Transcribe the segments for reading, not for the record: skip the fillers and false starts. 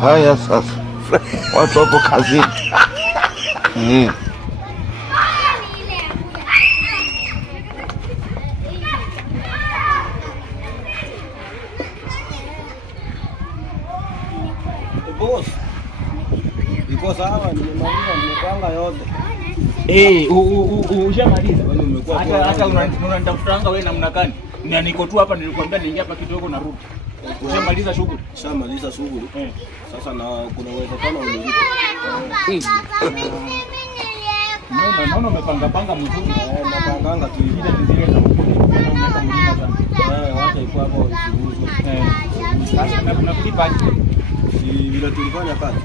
Haya sasa. Watu wapo kazini. Boss. Iko sawa, nimepanga yote. Ushamaliza. Hata unanitafutanga wewe namna gani? Na niko tu hapa, nilikwambia niingia hapa kidogo na rudi. Ushamaliza shughuli? Shamaliza shughuli. Sasa na kuna uwezekano unilipe. Naona umepanga mzuri. Napanganga tu hivi zile za unaweka mlima sana. Wacha iko hapo shughuli. Sasa tunakulipa aje? Vile tulifanya kazi.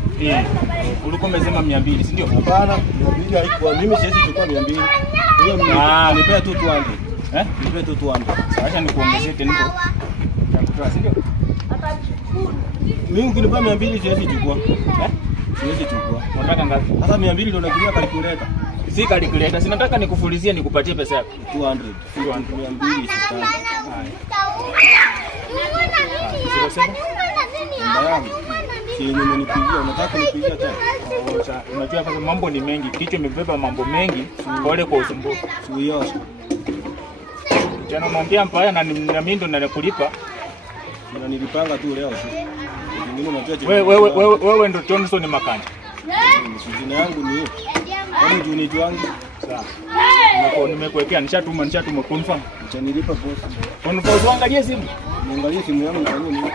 Ulikuwa umesema 200, si ndio? Hapana, 200 haikuwa. Mimi siwezi chukua 200. Hiyo nipe tu 200. Nipe tu 200. Sasa nikuongezee tena niko. Takutoa, si ndio? Mimi ukinipa 200 siwezi chukua. Siwezi chukua. Unataka ngapi? Sasa 200 ndio natumia calculator. Si calculator, si nataka nikufulizie nikupatie pesa yako. 200. 200 sitaki. Unataka kunipigia tena? Unajua sasa mambo ni mengi, kichwa imebeba mambo mengi, pole kwa usumbufu. Sio. Jana mwambia mbaya na mimi ndo nakulipa. Na nilipanga tu leo tu. Nyingine unajua wewe ndo Johnson Makanja. Jina yangu ni hiyo. Kwani juni wangu? Sawa. Nimekuwekea nishatuma confirm. Utanilipa boss. Unaangalia simu? Niangalie simu yangu na nini?